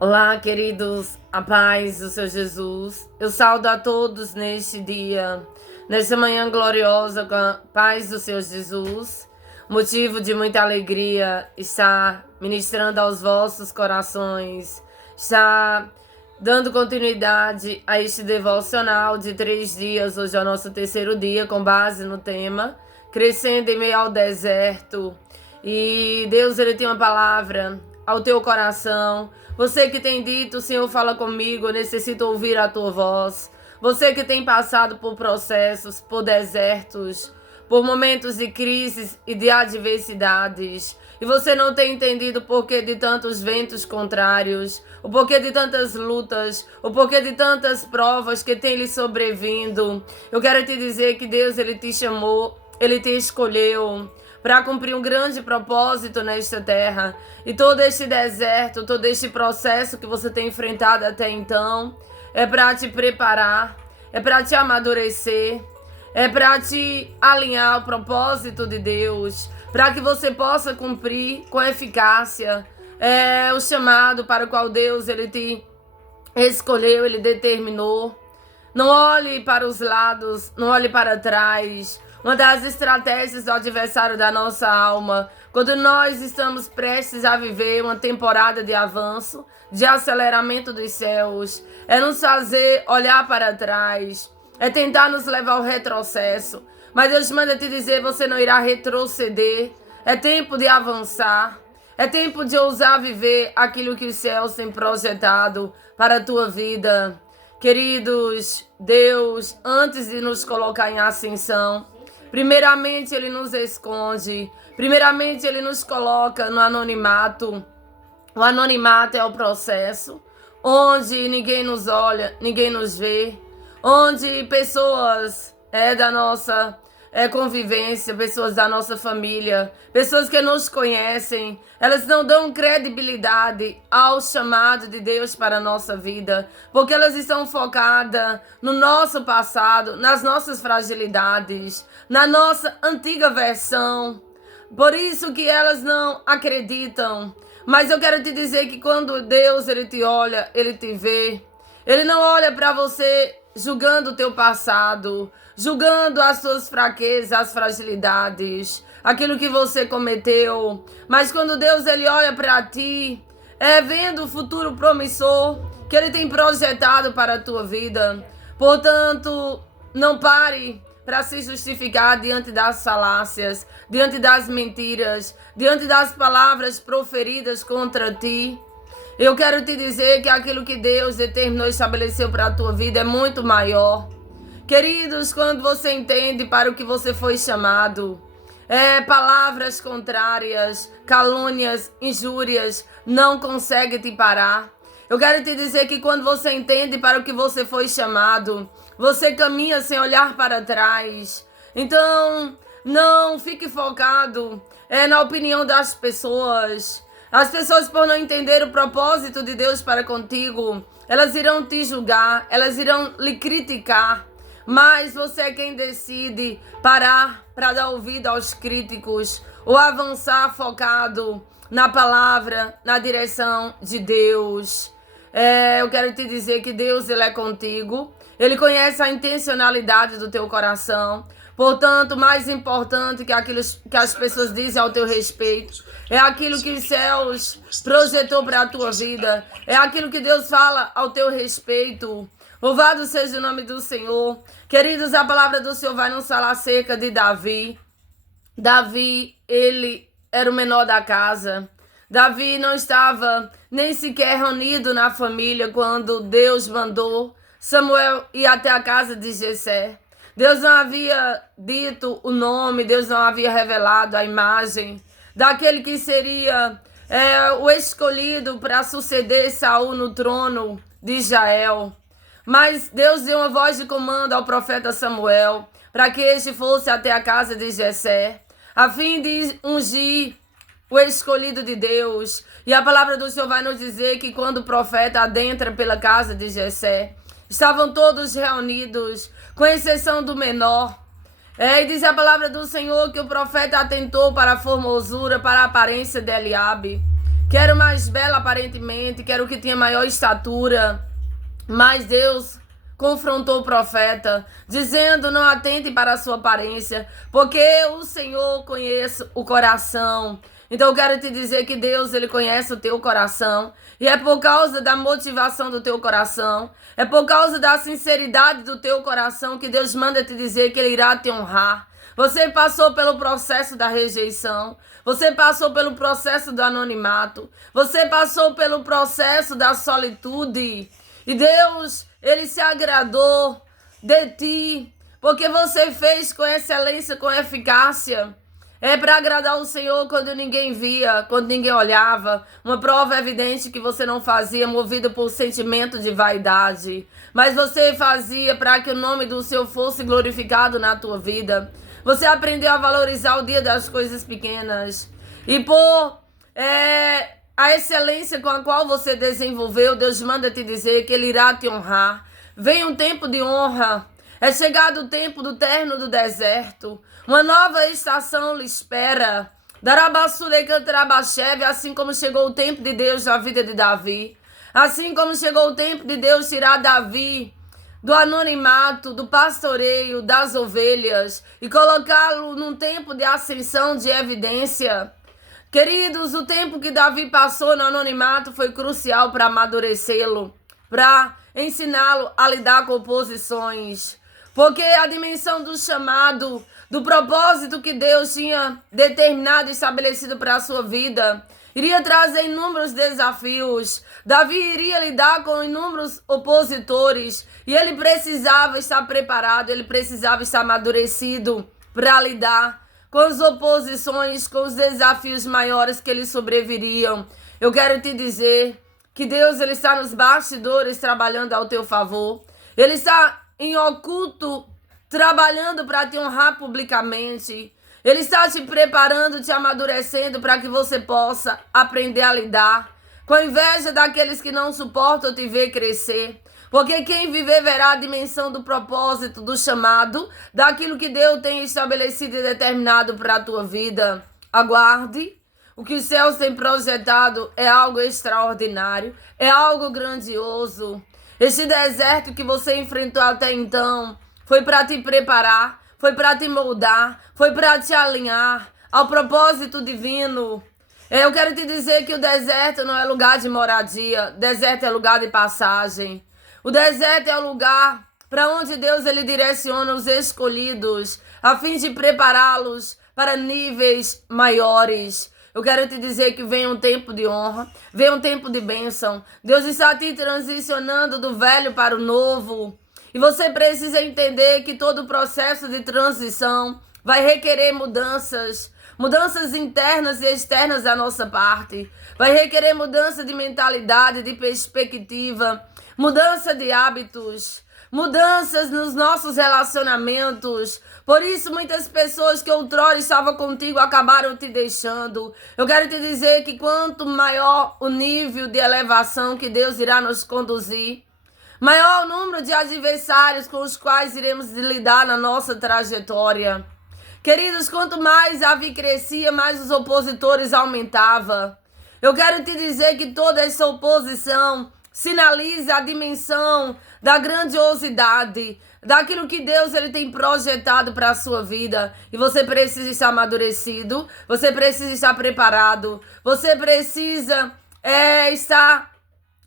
Olá, queridos, a paz do Senhor Jesus. Eu saúdo a todos neste dia, nesta manhã gloriosa, com a paz do Senhor Jesus. Motivo de muita alegria estar ministrando aos vossos corações, estar dando continuidade a este devocional de 3 dias. Hoje é o nosso terceiro dia, com base no tema Crescendo em Meio ao Deserto. E Deus, Ele tem uma palavra ao teu coração. Você que tem dito, Senhor, fala comigo, eu necessito ouvir a tua voz. Você que tem passado por processos, por desertos, por momentos de crises e de adversidades, e você não tem entendido o porquê de tantos ventos contrários, o porquê de tantas lutas, o porquê de tantas provas que tem lhe sobrevindo. Eu quero te dizer que Deus, Ele te chamou, Ele te escolheu para cumprir um grande propósito nesta terra. E todo este deserto, todo este processo que você tem enfrentado até então, é para te preparar, é para te amadurecer, é para te alinhar ao propósito de Deus, para que você possa cumprir com eficácia o chamado para o qual Deus Ele te escolheu, Ele determinou. Não olhe para os lados, não olhe para trás. Uma das estratégias do adversário da nossa alma, quando nós estamos prestes a viver uma temporada de avanço, de aceleramento dos céus, é nos fazer olhar para trás, é tentar nos levar ao retrocesso. Mas Deus manda te dizer, você não irá retroceder. É tempo de avançar. É tempo de ousar viver aquilo que os céus têm projetado para a tua vida. Queridos, Deus, antes de nos colocar em ascensão, primeiramente Ele nos esconde. Primeiramente Ele nos coloca no anonimato. O anonimato é o processo onde ninguém nos olha, ninguém nos vê, onde pessoas da nossa convivência, pessoas da nossa família, pessoas que nos conhecem, elas não dão credibilidade ao chamado de Deus para a nossa vida, porque elas estão focadas no nosso passado, nas nossas fragilidades, na nossa antiga versão. Por isso que elas não acreditam. Mas eu quero te dizer que quando Deus Ele te olha, Ele te vê. Ele não olha para você julgando o teu passado, julgando as suas fraquezas, as fragilidades, aquilo que você cometeu. Mas quando Deus Ele olha para ti, vendo o futuro promissor que Ele tem projetado para a tua vida. Portanto, não pare para se justificar diante das falácias, diante das mentiras, diante das palavras proferidas contra ti. Eu quero te dizer que aquilo que Deus determinou e estabeleceu para a tua vida é muito maior. Queridos, quando você entende para o que você foi chamado, palavras contrárias, calúnias, injúrias, não conseguem te parar. Eu quero te dizer que quando você entende para o que você foi chamado, você caminha sem olhar para trás. Então, não fique focado na opinião das pessoas. As pessoas, por não entender o propósito de Deus para contigo, elas irão te julgar, elas irão lhe criticar. Mas você é quem decide parar para dar ouvido aos críticos ou avançar focado na palavra, na direção de Deus. Eu quero te dizer que Deus Ele é contigo. Ele conhece a intencionalidade do teu coração. Portanto, mais importante que aquilo que as pessoas dizem ao teu respeito é aquilo que os céus projetou para a tua vida. É aquilo que Deus fala ao teu respeito. Louvado seja o nome do Senhor. Queridos, a palavra do Senhor vai nos falar acerca de Davi. Davi, ele era o menor da casa. Davi não estava nem sequer reunido na família quando Deus mandou Samuel ir até a casa de Jessé. Deus não havia dito o nome, Deus não havia revelado a imagem daquele que seria o escolhido para suceder Saul no trono de Israel. Mas Deus deu uma voz de comando ao profeta Samuel para que este fosse até a casa de Jessé, a fim de ungir o escolhido de Deus. E a palavra do Senhor vai nos dizer que quando o profeta adentra pela casa de Jessé, estavam todos reunidos, com exceção do menor. E diz a palavra do Senhor que o profeta atentou para a formosura, para a aparência de Eliabe. Quero mais bela aparentemente, quero que tenha maior estatura. Mas Deus confrontou o profeta, dizendo: não atente para a sua aparência, porque o Senhor conhece o coração. Então eu quero te dizer que Deus, ele conhece o teu coração, e é por causa da motivação do teu coração, é por causa da sinceridade do teu coração que Deus manda te dizer que ele irá te honrar. Você passou pelo processo da rejeição, você passou pelo processo do anonimato, você passou pelo processo da solitude. E Deus, ele se agradou de ti, porque você fez com excelência, com eficácia. É para agradar o Senhor quando ninguém via, quando ninguém olhava. Uma prova evidente que você não fazia movido por sentimento de vaidade, mas você fazia para que o nome do Senhor fosse glorificado na tua vida. Você aprendeu a valorizar o dia das coisas pequenas. E por a excelência com a qual você desenvolveu, Deus manda te dizer que ele irá te honrar. Vem um tempo de honra. É chegado o tempo do término do deserto. Uma nova estação lhe espera. Darabassule cantarabacheve, assim como chegou o tempo de Deus na vida de Davi. Assim como chegou o tempo de Deus tirar Davi do anonimato, do pastoreio, das ovelhas e colocá-lo num tempo de ascensão, de evidência. Queridos, o tempo que Davi passou no anonimato foi crucial para amadurecê-lo, para ensiná-lo a lidar com oposições. Porque a dimensão do chamado, do propósito que Deus tinha determinado e estabelecido para a sua vida, iria trazer inúmeros desafios. Davi iria lidar com inúmeros opositores e ele precisava estar preparado, ele precisava estar amadurecido para lidar com as oposições, com os desafios maiores que lhe sobreviriam. Eu quero te dizer que Deus, ele está nos bastidores trabalhando ao teu favor. Ele está em oculto trabalhando para te honrar publicamente. Ele está te preparando, te amadurecendo para que você possa aprender a lidar com a inveja daqueles que não suportam te ver crescer. Porque quem viver verá a dimensão do propósito, do chamado, daquilo que Deus tem estabelecido e determinado para a tua vida. Aguarde. O que os céus têm projetado é algo extraordinário, é algo grandioso. Este deserto que você enfrentou até então foi para te preparar, foi para te moldar, foi para te alinhar ao propósito divino. Eu quero te dizer que o deserto não é lugar de moradia, deserto é lugar de passagem. O deserto é o lugar para onde Deus, ele direciona os escolhidos, a fim de prepará-los para níveis maiores. Eu quero te dizer que vem um tempo de honra, vem um tempo de bênção. Deus está te transicionando do velho para o novo. E você precisa entender que todo o processo de transição vai requerer mudanças. Mudanças internas e externas da nossa parte. Vai requerer mudança de mentalidade, de perspectiva. Mudança de hábitos. Mudanças nos nossos relacionamentos. Por isso, muitas pessoas que outrora estavam contigo acabaram te deixando. Eu quero te dizer que quanto maior o nível de elevação que Deus irá nos conduzir, maior o número de adversários com os quais iremos lidar na nossa trajetória. Queridos, quanto mais Davi crescia, mais os opositores aumentavam. Eu quero te dizer que toda essa oposição sinaliza a dimensão da grandiosidade, daquilo que Deus, ele tem projetado para a sua vida. E você precisa estar amadurecido, você precisa estar preparado, você precisa estar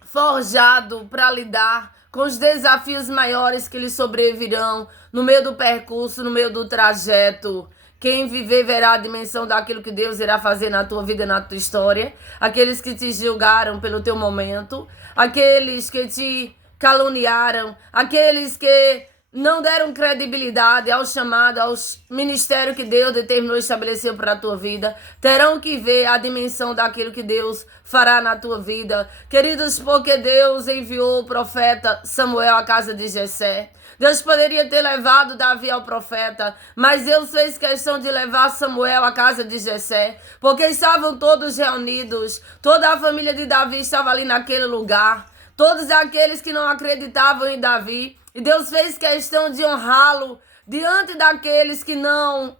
forjado para lidar com os desafios maiores que lhe sobrevirão no meio do percurso, no meio do trajeto. Quem viver verá a dimensão daquilo que Deus irá fazer na tua vida, na tua história. Aqueles que te julgaram pelo teu momento, aqueles que te caluniaram, aqueles que não deram credibilidade ao chamado, ao ministério que Deus determinou e estabeleceu para a tua vida, terão que ver a dimensão daquilo que Deus fará na tua vida. Queridos, porque Deus enviou o profeta Samuel à casa de Jessé. Deus poderia ter levado Davi ao profeta, mas Deus fez questão de levar Samuel à casa de Jessé, porque estavam todos reunidos, toda a família de Davi estava ali naquele lugar, todos aqueles que não acreditavam em Davi. E Deus fez questão de honrá-lo diante daqueles que não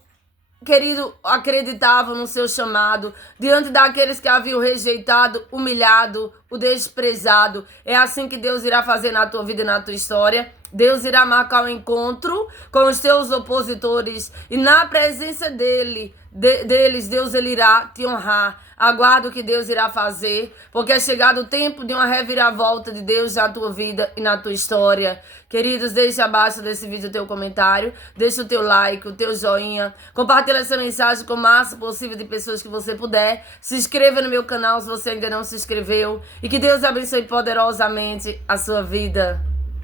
querido, acreditavam no seu chamado, diante daqueles que haviam rejeitado, humilhado, o desprezado. É assim que Deus irá fazer na tua vida e na tua história. Deus irá marcar um encontro com os teus opositores e na presença deles, Deus ele irá te honrar. Aguarda o que Deus irá fazer, porque é chegado o tempo de uma reviravolta de Deus na tua vida e na tua história. Queridos, deixa abaixo desse vídeo o teu comentário, deixa o teu like, o teu joinha, compartilha essa mensagem com o máximo possível de pessoas que você puder. Se inscreva no meu canal se você ainda não se inscreveu e que Deus abençoe poderosamente a sua vida.